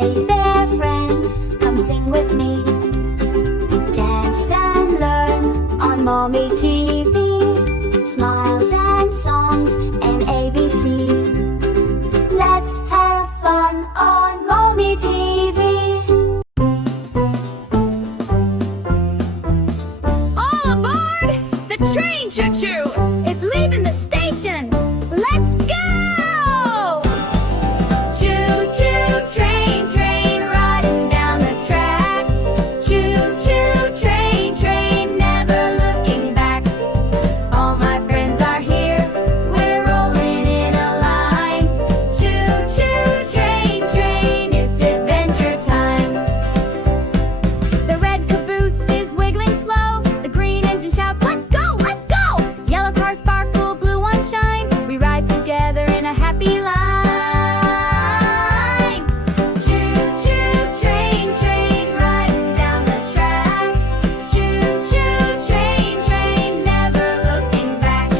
Hey there, friends, come sing with me. Dance and learn on Momi TV. Smiles and songs and ABCs. Let's have fun on Momi TV. All aboard! The Train Choo Choo is leaving the station. Let's go! Choo choo train, train riding down the track. Choo choo train, train never looking back. All my friends are here, we're rolling in a line. Choo choo train, train, it's adventure time. The red caboose is wiggling slow. The green engine shouts, let's go, let's go! Yellow cars sparkle, blue ones shine. We ride together in a happy line. Choo choo train, train riding down the track. Choo choo train, train never looking back.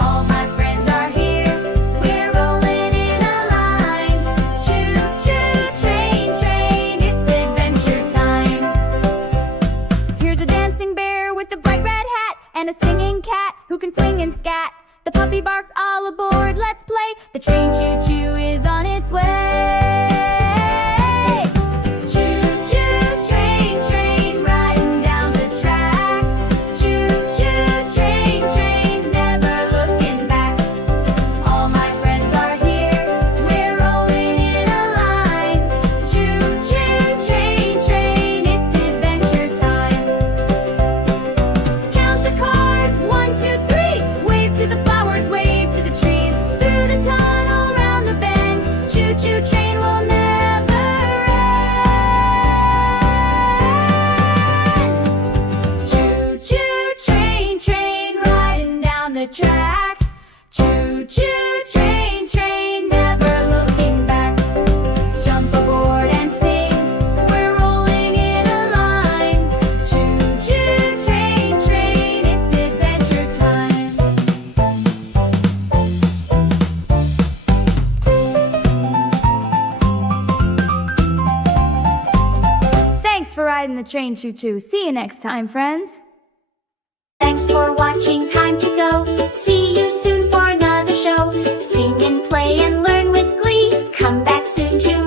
All my friends are here, we're rolling in a line. Choo choo train, train, it's adventure time. Here's a dancing bear with a bright red hat and a singing cat who can swing and scat. The puppy barks, all aboard, let's play. The train choo-choo is on its way. Choo-choo train, train riding down the track. Choo-choo train, train never looking back. All my friends are here, we're rolling in a line. Choo-choo train, train, it's adventure time. Count the cars, 1, 2, 3. Wave to the flowers, wave to the trees. Through the tunnel, round the bend. Choo-choo train will never end. Choo-choo train, train riding down the track. Choo-choo train, train never looking back. Jump aboard and sing, we're rolling in a line. Choo-choo train, train, it's adventure time. Thanks for riding the train choo-choo. See you next time, friends. Thanks for watching, time to go. See you soon for another show. Sing and play and learn with glee. Come back soon to